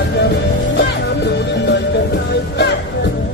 I'm loading like a knife.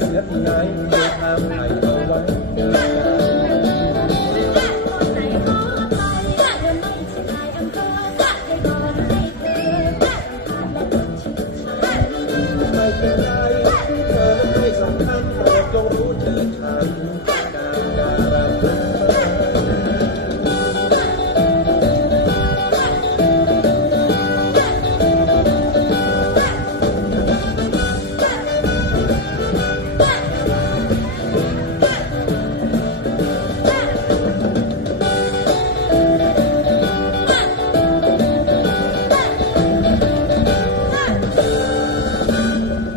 biết ngay biết em này đâu